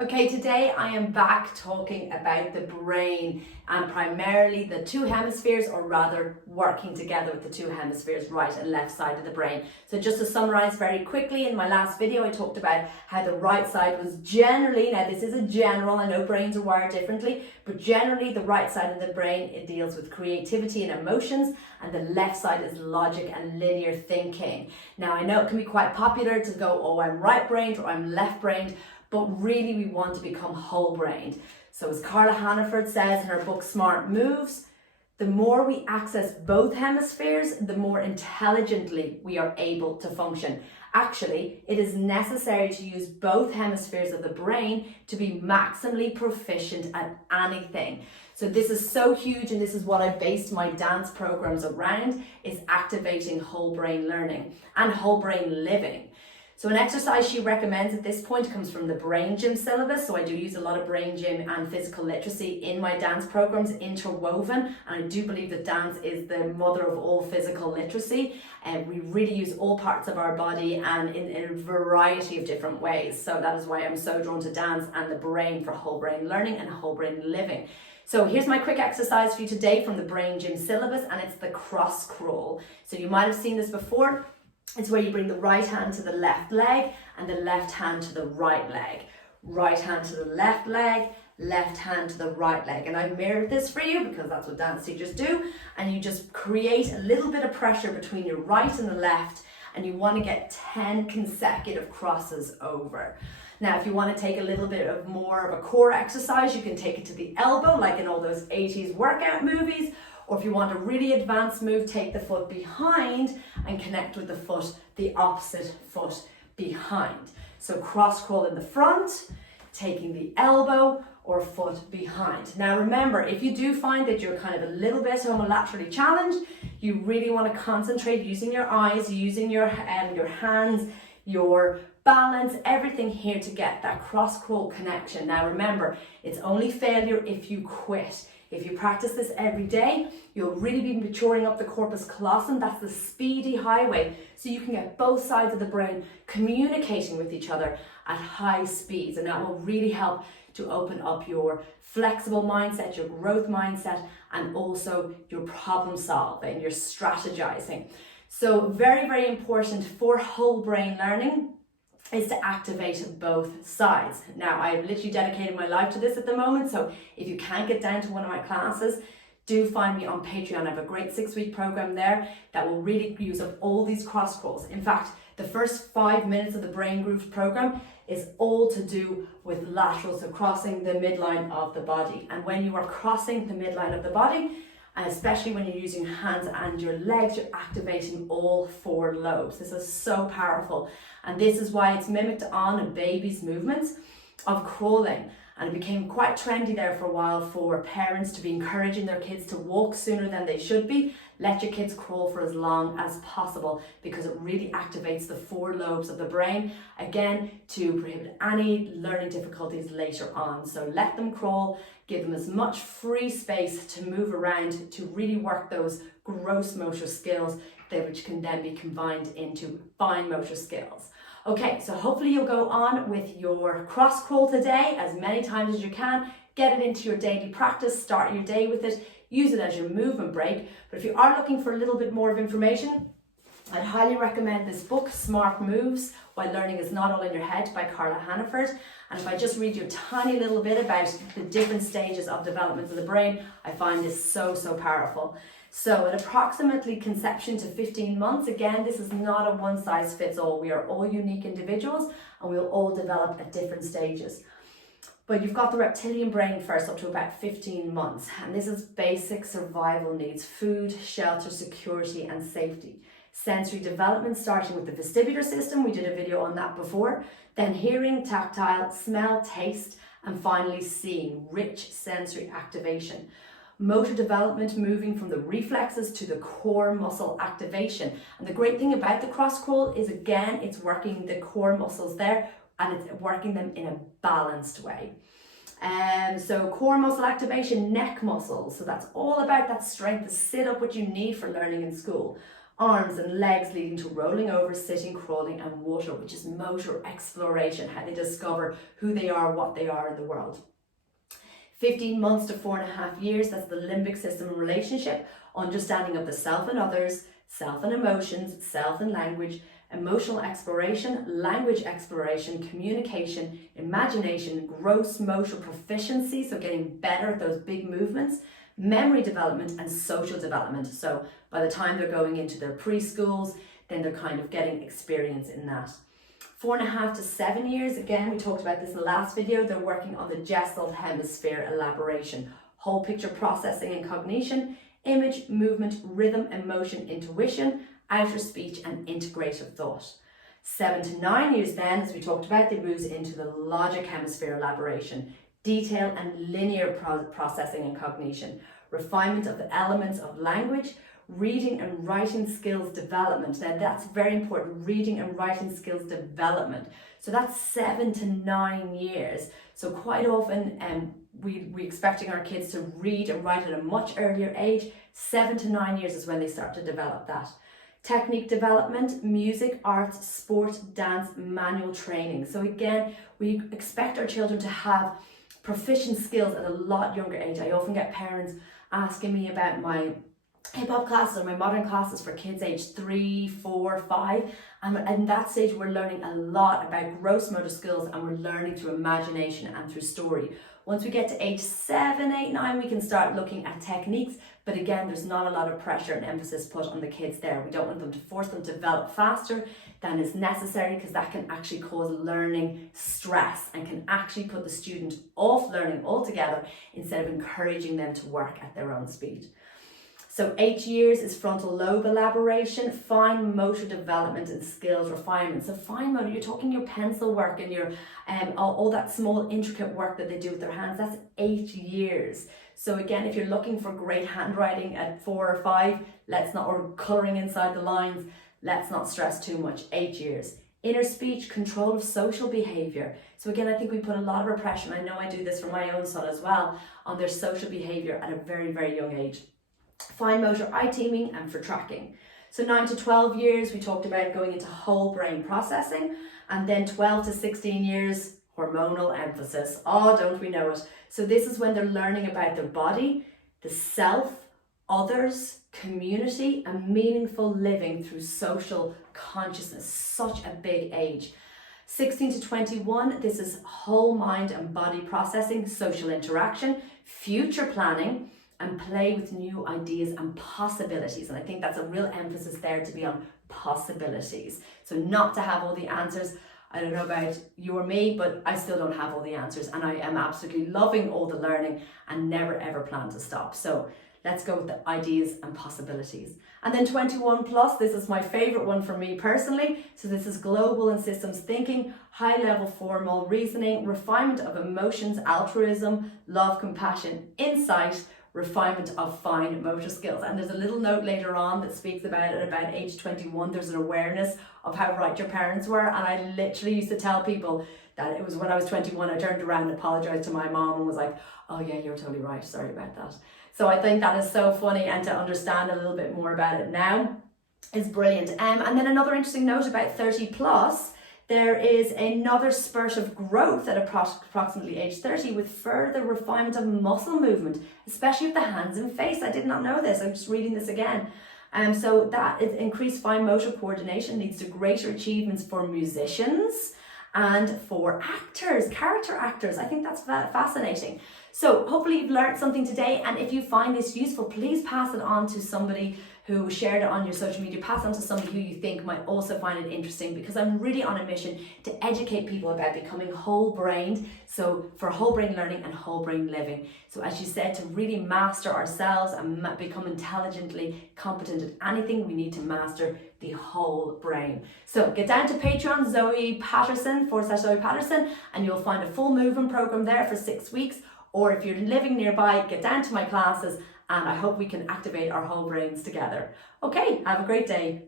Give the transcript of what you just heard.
Okay, today I am back talking about the brain and primarily the two hemispheres, or rather working together with the two hemispheres, right and left side of the brain. So just to summarize very quickly, in my last video I talked about how the right side was generally, now this is a general, I know brains are wired differently, but generally the right side of the brain, it deals with creativity and emotions, and the left side is logic and linear thinking. Now I know it can be quite popular to go, oh, I'm right-brained or I'm left-brained, but really we want to become whole-brained. So as Carla Hannaford says in her book Smart Moves, the more we access both hemispheres, the more intelligently we are able to function. Actually, it is necessary to use both hemispheres of the brain to be maximally proficient at anything. So this is so huge, and this is what I based my dance programs around, is activating whole brain learning and whole brain living. So an exercise she recommends at this point comes from the brain gym syllabus. So I do use a lot of brain gym and physical literacy in my dance programs interwoven. And I do believe that dance is the mother of all physical literacy. And we really use all parts of our body and in a variety of different ways. So that is why I'm so drawn to dance and the brain for whole brain learning and whole brain living. So here's my quick exercise for you today from the brain gym syllabus, and it's the cross crawl. So you might have seen this before. It's where you bring the right hand to the left leg and the left hand to the right leg. Right hand to the left leg, left hand to the right leg. And I've mirrored this for you because that's what dance teachers do. And you just create a little bit of pressure between your right and the left, and you want to get 10 consecutive crosses over. Now, if you want to take a little bit of more of a core exercise, you can take it to the elbow, like in all those 80s workout movies. Or if you want a really advanced move, take the foot behind and connect with the foot, the opposite foot behind. So cross crawl in the front, taking the elbow or foot behind. Now remember, if you do find that you're kind of a little bit homolaterally challenged, you really want to concentrate using your eyes, using your hands, your balance, everything here to get that cross crawl connection. Now remember, it's only failure if you quit. If you practice this every day, you'll really be maturing up the corpus callosum. That's the speedy highway. So you can get both sides of the brain communicating with each other at high speeds. And that will really help to open up your flexible mindset, your growth mindset, and also your problem solving, your strategizing. So very, very important for whole brain learning is to activate both sides. Now, I've literally dedicated my life to this at the moment, so if you can't get down to one of my classes, do find me on Patreon. I have a great 6-week program there that will really use up all these cross crawls. In fact, the first 5 minutes of the Brain Grooves program is all to do with lateral, so crossing the midline of the body. And when you are crossing the midline of the body, and especially when you're using your hands and your legs, you're activating all 4 lobes. This is so powerful. And this is why it's mimicked on a baby's movements of crawling. And it became quite trendy there for a while for parents to be encouraging their kids to walk sooner than they should be. Let your kids crawl for as long as possible because it really activates the 4 lobes of the brain, again, to prohibit any learning difficulties later on. So let them crawl, give them as much free space to move around to really work those gross motor skills, which can then be combined into fine motor skills. Okay, so hopefully you'll go on with your cross crawl today as many times as you can. Get it into your daily practice, start your day with it, use it as your movement break. But if you are looking for a little bit more of information, I'd highly recommend this book, Smart Moves, Why Learning is Not All in Your Head by Carla Hannaford. And if I just read you a tiny little bit about the different stages of development of the brain, I find this so, so powerful. So at approximately conception to 15 months, again, this is not a one size fits all. We are all unique individuals and we'll all develop at different stages. But you've got the reptilian brain first up to about 15 months. And this is basic survival needs: food, shelter, security, and safety. Sensory development starting with the vestibular system. We did a video on that before. Then hearing, tactile, smell, taste, and finally seeing, rich sensory activation. Motor development moving from the reflexes to the core muscle activation. And the great thing about the cross crawl is, again, it's working the core muscles there and it's working them in a balanced way. So core muscle activation, neck muscles. So that's all about that strength to sit up what you need for learning in school. Arms and legs leading to rolling over, sitting, crawling, and water, which is motor exploration, how they discover who they are, what they are in the world. 15 months to 4.5 years, that's the limbic system and relationship, understanding of the self and others, self and emotions, self and language, emotional exploration, language exploration, communication, imagination, gross motor proficiency, so getting better at those big movements, memory development, and social development. So by the time they're going into their preschools, then they're kind of getting experience in that. 4.5 to 7 years, again, we talked about this in the last video, they're working on the gestal hemisphere elaboration, whole picture processing and cognition, image, movement, rhythm, emotion, intuition, outer speech, and integrative thought. 7 to 9 years then, as we talked about, they move into the logic hemisphere elaboration, detail and linear processing and cognition, refinement of the elements of language, reading and writing skills development. Now that's very important, reading and writing skills development. So that's 7 to 9 years. So quite often we're expecting our kids to read and write at a much earlier age. 7 to 9 years is when they start to develop that. Technique development, music, arts, sport, dance, manual training. So again, we expect our children to have proficient skills at a lot younger age. I often get parents asking me about my hip-hop classes or my modern classes for kids aged 3, 4, 5. And at that stage, we're learning a lot about gross motor skills, and we're learning through imagination and through story. Once we get to age 7, 8, 9, we can start looking at techniques. But again, there's not a lot of pressure and emphasis put on the kids there. We don't want them to force them to develop faster than is necessary, because that can actually cause learning stress and can actually put the student off learning altogether instead of encouraging them to work at their own speed. So 8 years is frontal lobe elaboration, fine motor development and skills refinement. So fine motor, you're talking your pencil work and your all that small intricate work that they do with their hands. That's 8 years. So again, if you're looking for great handwriting at 4 or 5, or colouring inside the lines, let's not stress too much. 8 years. Inner speech, control of social behaviour. So again, I think we put a lot of repression, I know I do this for my own son as well, on their social behaviour at a very, very young age. Fine motor eye teaming and for tracking. So 9 to 12 years, we talked about going into whole brain processing, and then 12 to 16 years, hormonal emphasis. Oh, don't we know it? So this is when they're learning about their body, the self, others, community, and meaningful living through social consciousness. Such a big age. 16 to 21, this is whole mind and body processing, social interaction, future planning, and play with new ideas and possibilities. And I think that's a real emphasis there, to be on possibilities. So not to have all the answers. I don't know about you or me, but I still don't have all the answers, and I am absolutely loving all the learning and never ever plan to stop. So let's go with the ideas and possibilities. And then 21 plus, this is my favorite one for me personally. So this is global and systems thinking, high level formal reasoning, refinement of emotions, altruism, love, compassion, insight, refinement of fine motor skills. And there's a little note later on that speaks about it, about age 21, there's an awareness of how right your parents were. And I literally used to tell people that it was when I was 21, I turned around and apologized to my mom and was like, oh yeah, you're totally right, sorry about that. So I think that is so funny, and to understand a little bit more about it now is brilliant. And then another interesting note about 30 plus, there is another spurt of growth at approximately age 30 with further refinement of muscle movement, especially of the hands and face. I did not know this, I'm just reading this again. So that is increased fine motor coordination leads to greater achievements for musicians and for actors, character actors. I think that's fascinating. So hopefully you've learned something today, and if you find this useful, please pass it on to somebody who shared it on your social media. Pass it on to somebody who you think might also find it interesting, because I'm really on a mission to educate people about becoming whole-brained, so for whole brain learning and whole brain living. So as you said, to really master ourselves and become intelligently competent at anything, we need to master the whole brain. So get down to Patreon, Zoe Patterson, /Zoe Patterson, and you'll find a full movement program there for 6 weeks. Or if you're living nearby, get down to my classes, and I hope we can activate our whole brains together. Okay, have a great day.